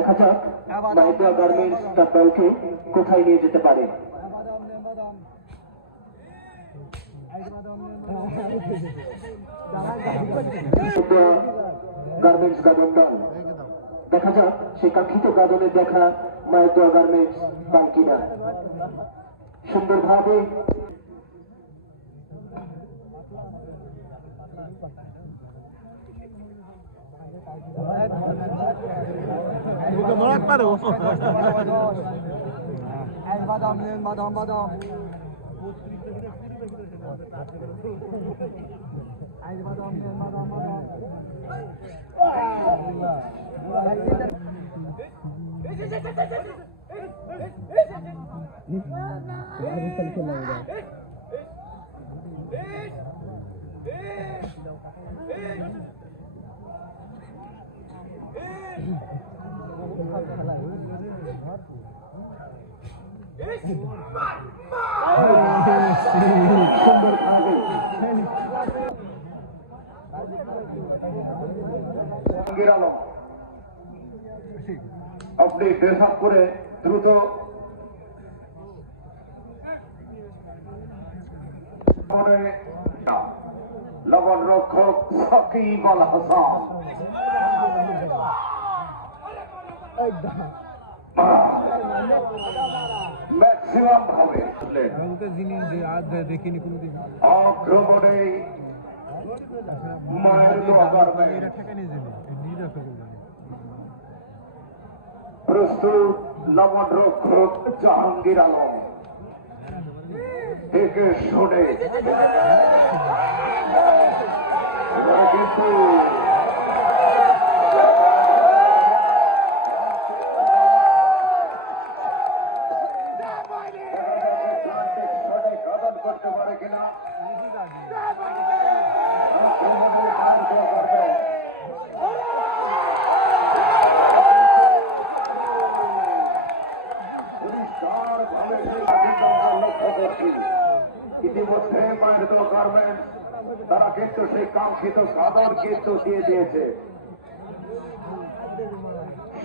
দেখা যাক মাইদিয়া গার্মেন্টস তার দলকে কোথায় নিয়ে যেতে পারে। গার্মেন্টস গাজন দল, দেখা যাক সেই কাঙ্ক্ষিত গাজনের দেখা মাইদিয়া গার্মেন্টস পান কিনা। সুন্দরভাবে নড়াক পারো বাদাম নেন, বাদাম বাদাম বাদাম নেন, বাদাম বাদাম আপনি ড্রেস আপ করে দ্রুত লবণ রক্ষক সাকিব আল হাসান ম্যাক্সিমাম ভাবে দেখিনি কোনদিন আক্রমণে মায়ের দোয়া করবে। প্রস্তুত লবণ রক্ষক জাহাঙ্গীর আলম থেকে শুনে কিন্তু করতে পারে কিনা ইতিমধ্যে মায়ের দোয়া গার্মেন্টস তারা কিন্তু সেই কাঙ্ক্ষিত গাদর কিন্তু দিয়ে দিয়েছে।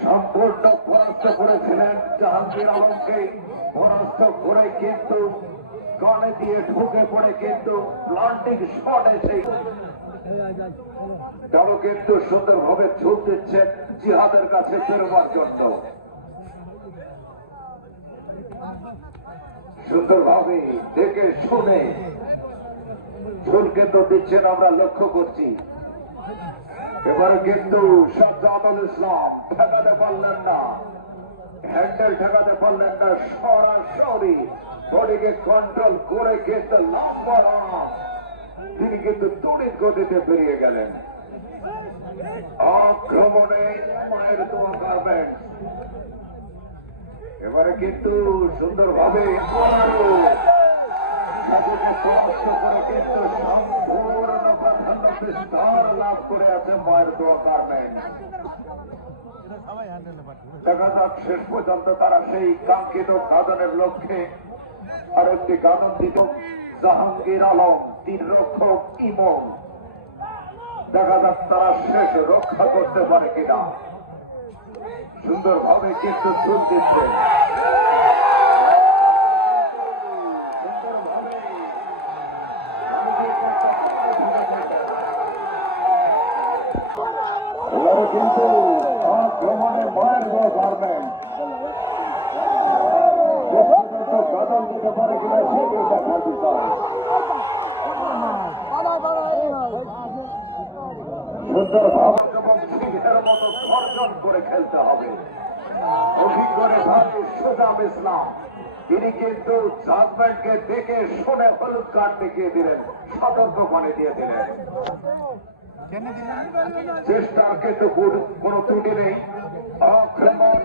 সম্পূর্ণ পরাস্ত করেছিলেন জাহাঙ্গীর আলমকে, পরাস্ত করে কিন্তু গনে দিয়ে ঢুকে পড়ে কিন্তু প্লান্টিং শট এসে তাও কিন্তু সুন্দরভাবে ঝুল দিচ্ছেন জিহাদের কাছে বেরোবার জন্য। সুন্দরভাবে দেখে শুনে ঝুল কিন্তু দিচ্ছেন, আমরা লক্ষ্য করছি। এবারে কিন্তু সাজ্জাদুল ইসলাম ঠেকাতে পারলেন না, হ্যান্ডেল ঠেকাতে পারলেন না, সরাসরি বডিকে কন্ট্রোল করে কিন্তু লম্বা তিনি কিন্তু তড়িৎ গতিতে বেরিয়ে গেলেন। আক্রমণে মায়ের দোয়া গার্মেন্টস এবারে কিন্তু সুন্দরভাবে পরাস্ত করে কিন্তু সম্পূর্ণ প্রাধান্য বিস্তার লাভ করে আছে মায়ের দোয়া গার্মেন্টস। দেখা যাক শেষ পর্যন্ত তারা সেই কাঙ্ক্ষিত গাজনের লক্ষ্যে আর একটি গাজন দিত জাহাঙ্গীর আলম তীর রক্ষক ইমন। দেখা যাক তারা শেষ রক্ষা করতে পারে কিনা। সুন্দরভাবে কিন্তু ঝুল দিচ্ছে, কিন্তু আক্রমণে মায়ের দোয়া গার্মেন্টস গাজন দিতে পারে কিনা সেটি দেখার বিষয়। সুন্দরভাবে এবং সিংহের মতো গর্জন করে খেলতে হবে। অভিজ্ঞ রেফারি সুজাম ইসলাম তিনি কিন্তু জাজমেন্টকে দেখে শুনে হলুদ কার্ড দেখিয়ে দিলেন, সতর্ক করে দিয়ে দিলেন। চেষ্টার কিন্তু কোনো ত্রুটি নেই। আক্রমণ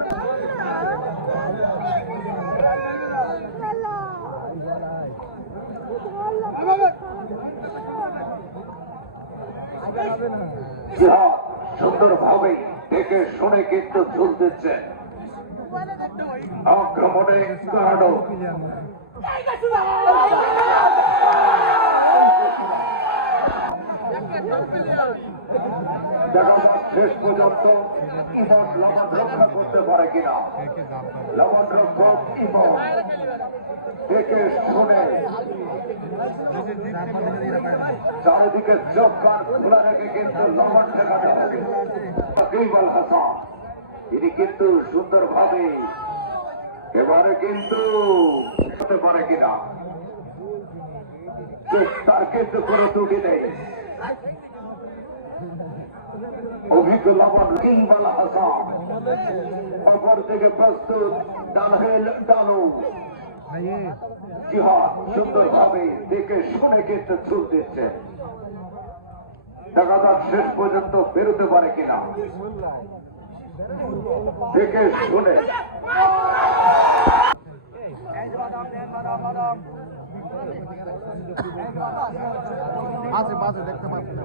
সুন্দরভাবে দেখে শুনে কিন্তু ঝুল দিচ্ছেন। আক্রমণে কারণ দেখা যাক শেষ পর্যন্ত ইমন লবণ রক্ষা করতে পারে কিনা। লবণ রক্ষক ইমন দেখে শুনে চারিদিকে চোখ কান খোলা রেখে কিন্তু লবণ ঠেকাতে হবে। সাকিব আল হাসান তিনি কিন্তু সুন্দরভাবে এবারে কিন্তু হতে পারে কিনা, তার কিন্তু কোনো ত্রুটি নেই। অভিজ্ঞ লবণ সাকিব আল হাসান অপর থেকে প্রস্তুত ডানহেল ডানু জিহাদ সুন্দরভাবে দেখে শুনে কিন্তু ছুট দিচ্ছে। দেখা যাক শেষ পর্যন্ত বেরোতে পারে কিনা দেখে শুনে। আছে বাজে দেখতে পাচ্ছি না।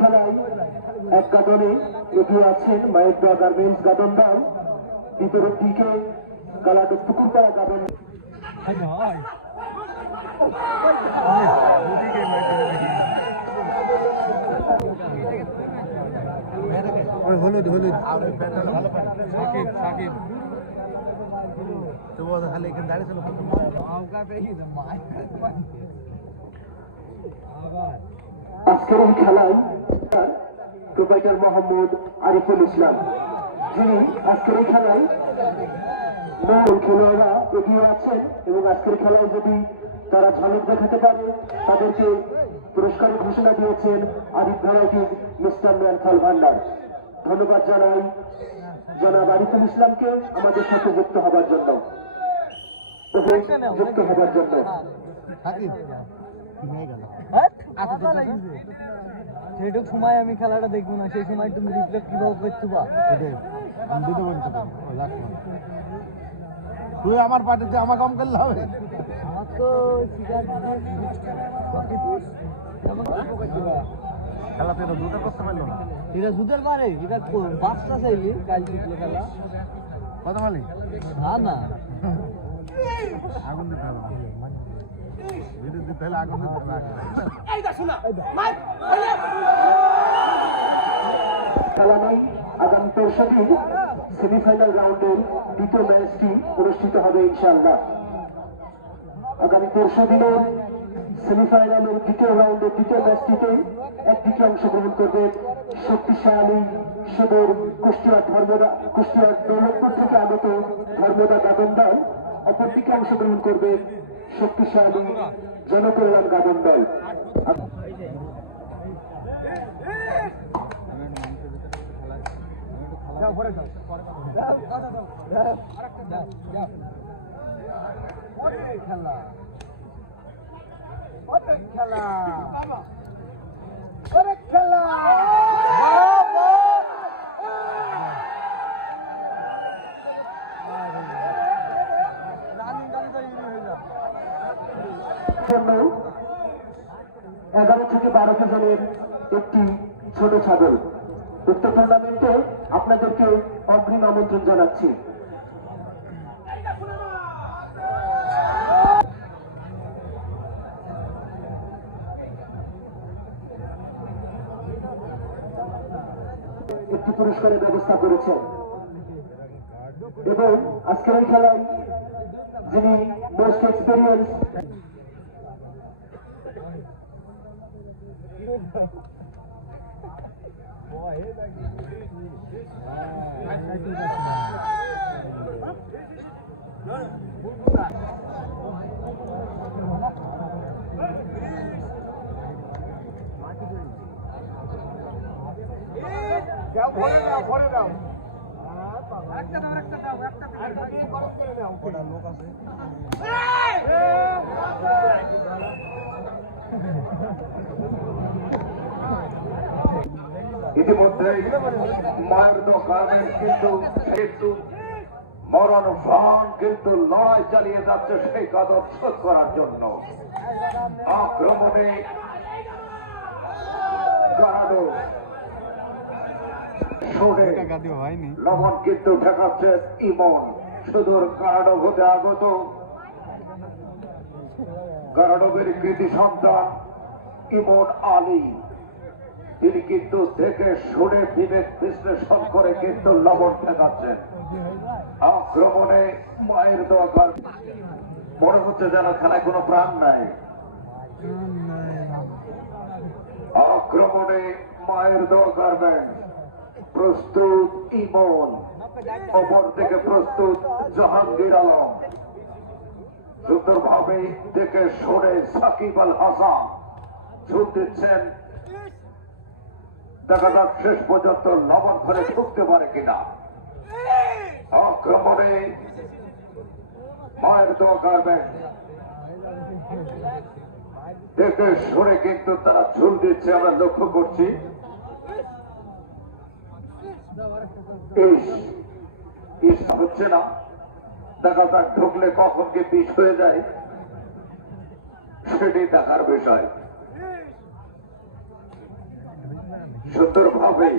খেলায় এক গাদনে এগিয়ে আছেন মায়ের গার্মেন্টস গাদন দল, ভিতরের দিকে গালাডো পুকুরপাড়া গাদন। হলুদ হলুদ সাকিব সাকিব তো খালি এখানে দাঁড়িয়েছিল আজকের এই খেলায় প্রোপাইটার মোহাম্মদ আরিফুল ইসলাম, যিনি আজকের এই খেলায় মূল খেলোয়াড়রা এগিয়ে আছেন এবং আজকের খেলায় যদি তারা ঝলক দেখাতে পারে তাদেরকে পুরস্কারের ঘোষণা দিয়েছেন আরিফ ভ্যারাইটিজ মিস্টার ম্যানফল ভান্ডার। ধন্যবাদ জানাই জনাব আরিফুল ইসলামকে আমাদের সাথে যুক্ত হবার জন্য সেটুক সময় আমি খেলাটা দেখবো না, সেই সময় তুমি রিফ্লেক্ট কিভাবে করতে পা তুই আমার পার্টিতে আমার কম করলে হবে। আমার তো খেলা তো দুটো করতে পারলো না, এটা দুধের পারে এটা পাঁচটা চাইলি কাল জিতলো খেলা কত মালিক না আগুন দিতে হবে, ভিডিও দিতে হলে আগুন দিতে হবে। খেলা নাই, আগামী পরশুদিন সেমিফাইনাল রাউন্ডের দ্বিতীয় ম্যাচটি অনুষ্ঠিত হবে ইনশাআল্লাহ। আগামী পরশুদিনের সেমিফাইনালের দ্বিতীয় রাউন্ডের দ্বিতীয় ম্যাচটিতে একদিকে অংশগ্রহণ করবেন শক্তিশালী সুদূর কুষ্টিয়ার দৌলতপুর থেকে আগত ধর্মদা গাদন দল, অপরদিকে অংশগ্রহণ করবেন শক্তিশালী জনকল্যাণ গাদন দল। জন্য 11 থেকে 12 জনের একটি ছোট ছাগল। উক্ত টুর্নামেন্টে আপনাদেরকে অগ্রিম আমন্ত্রণ জানাচ্ছি। একটি পুরস্কারের ব্যবস্থা করেছেন এবং আজকের এই খেলায় যিনি মোস্ট এক্সপেরিয়েন্স ইতিমধ্যে মায়ের দোকানে কিন্তু মরণ প্রাণ কিন্তু লড়াই চালিয়ে যাচ্ছে সেই কাদর শোধ করার জন্য। আক্রমণে গারাডো শোনে লবণ কিন্তু ঠেকাচ্ছে ইমন। সুদূর গারাডো হতে আগত গারাডোবের কৃতি সন্তান ইমন আলী, তিনি কিন্তু থেকে শুনে বিবেক বিশ্লেষণ করে কিন্তু লবণ ঠেকাচ্ছেন। আক্রমণে মায়ের দোয়া মনে হচ্ছে যেন খেলায় কোনো প্রাণ নাই। আক্রমণে মায়ের দোয়া গার্মেন্ট প্রস্তুত ইমন, অপর থেকে প্রস্তুত জাহাঙ্গীর আলম। সুন্দরভাবে দেখে শুনে সাকিব আল হাসান ঝুঁক দিচ্ছেন। দেখা যাক শেষ পর্যন্ত লবণ করে ঢুকতে পারে কিনা। আক্রমণে মায়ের দোয়া গার্মেন্ট দেখে শুনে কিন্তু তারা ঝুল দিচ্ছে, আমরা লক্ষ্য করছি। হচ্ছে না, দেখা যাক ঢুকলে কখন কি পিছ হয়ে যায় সেটি দেখার বিষয়। সুন্দরভাবে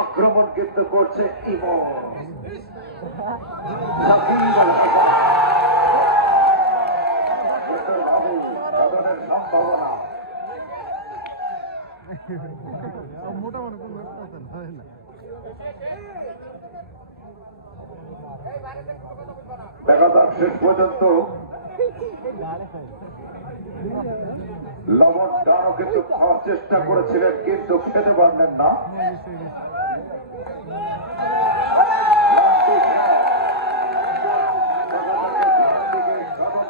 আক্রমণ কিন্তু করছে ইমন। সুন্দরভাবে সাধনের সম্ভাবনা। দেখা যাক শেষ পর্যন্ত লবণ ডানও কিন্তু খাওয়ার চেষ্টা করেছিলেন কিন্তু খেতে পারলেন না।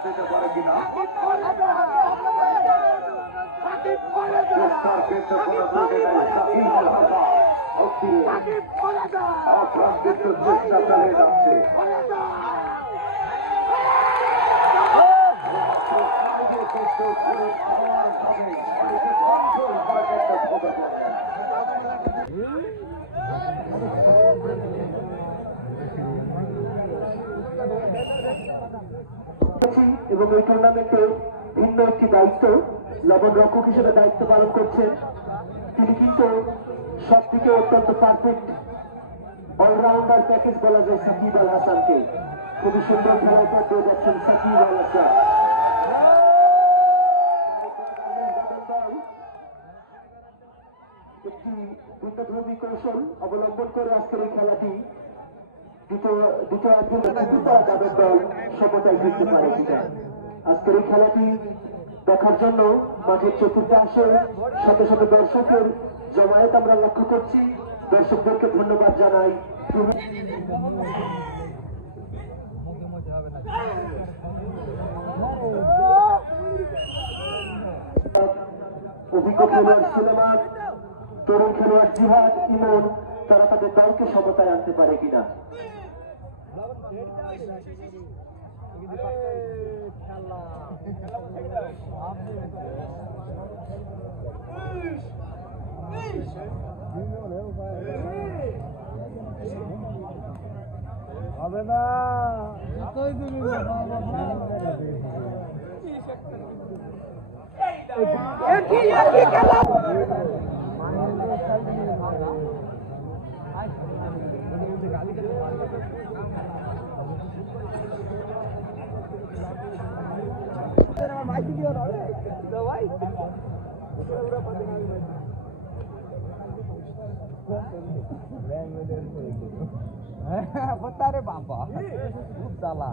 দিতে পারে কিনা চেষ্টার কিন্তু কোনো ত্রুটি নেই। সাকিব আল হাসান অপ্রান্তিত চেষ্টা চালিয়ে যাচ্ছে। এবং এই টুর্নামেন্টে ভিন্ন একটি দায়িত্ব লবণ রক্ষক হিসেবে দায়িত্ব পালন করছেন। তিনি কিন্তু সব দিকে অত্যন্ত পারফেক্ট অলরাউন্ডার প্যাকেজ বলা যায় সাকিব আল হাসানকে। খুবই সুন্দর খেলার পর দিয়ে যাচ্ছেন সাকিব আল হাসান। একটি দ্রুতধর্মী কৌশল অবলম্বন করে আজকের এই খেলাটি দল সমতায় ফিরতে পারে কিনা। আজকের এই খেলাটি দেখার জন্য মাঠের চতুর্পাশে শত শত দর্শকের জমায়েত আমরা লক্ষ্য করছি। দর্শকদেরকে ধন্যবাদ জানাই। অভিজ্ঞ খেলোয়াড় সুলেমান, তরুণ খেলোয়াড় জিহাদ, ইমন, তারা তাদের দলকে সমতায় আনতে পারে কিনা। হবে না बतारे बाबा साला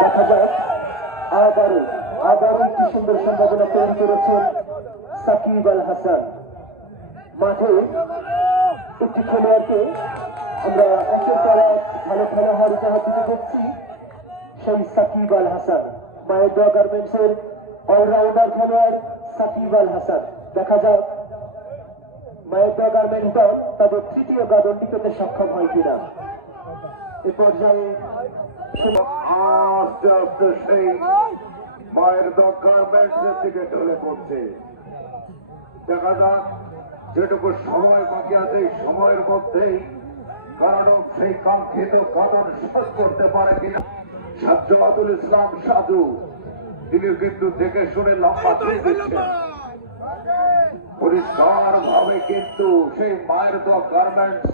দেখা যাক আবারও কি সুন্দর সম্ভাবনা তৈরি করেছেন সাকিব আল হাসান। মাঠে একটি খেলোয়াড়কে আমরা একের পর এক ভালো খেলা হওয়ার উপহার দিতে দেখছি, সেই সাকিব আল হাসান। মায়ের দোয়া গার্মেন্টসের অলরাউন্ডার খেলোয়াড় সাকিব আল হাসান। দেখা যাক মায়ের দোয়া গার্মেন্টস দল তাদের তৃতীয় গাদনটি পেতে সক্ষম হয় কিনা। এ পর্যায়ে আস্তে আস্তে সেই মায়ের গার্মেন্টসের দিকে ঢলে পড়ছে। দেখা যাক যেটুকু সময় বাকি আছে এই সময়ের মধ্যেই কারণ সেই কাঙ্ক্ষিত কারণ শোধ করতে পারে কিনা। সাজ্জাদুল ইসলাম সাজু তিনি কিন্তু দেখে শুনে লম্বা দিয়ে দিচ্ছেন পরিষ্কার ভাবে, কিন্তু সেই মায়ের গার্মেন্টস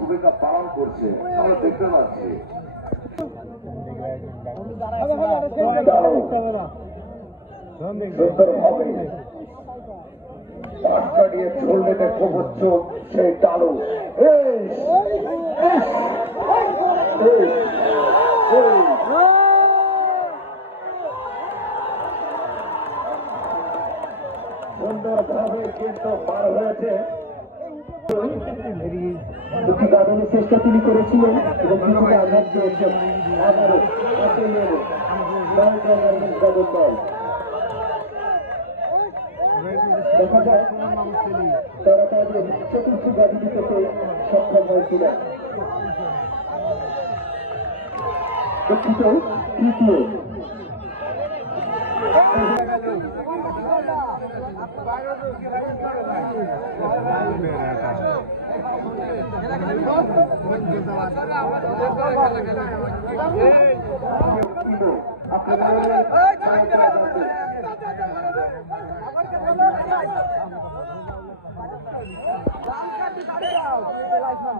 ভূমিকা পালন করছে আমরা দেখতে পাচ্ছি। কাটিয়ে ঝুলতে খুব উচ্চ সেই টালু সুন্দরভাবে কিন্তু পার হয়েছে। দুটি গাদানের চেষ্টা তিনি করেছিলেন এবং কিছুটা আঘাত পেয়েছেন। আবারও গাদন দল দেখা যায় তারা তাদের চতুর্থ গাড়ি দিতে সক্ষম হয়েছিলেন। দুঃখিত, তৃতীয়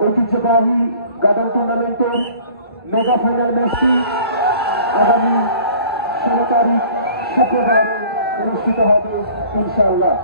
ঐতিহ্যবাহী গাদার টুর্নামেন্টের মেগা ফাইনাল ম্যাচটি আগামী 16 তারিখ শুক্রবার অনুষ্ঠিত হবে ইনশাআল্লাহ।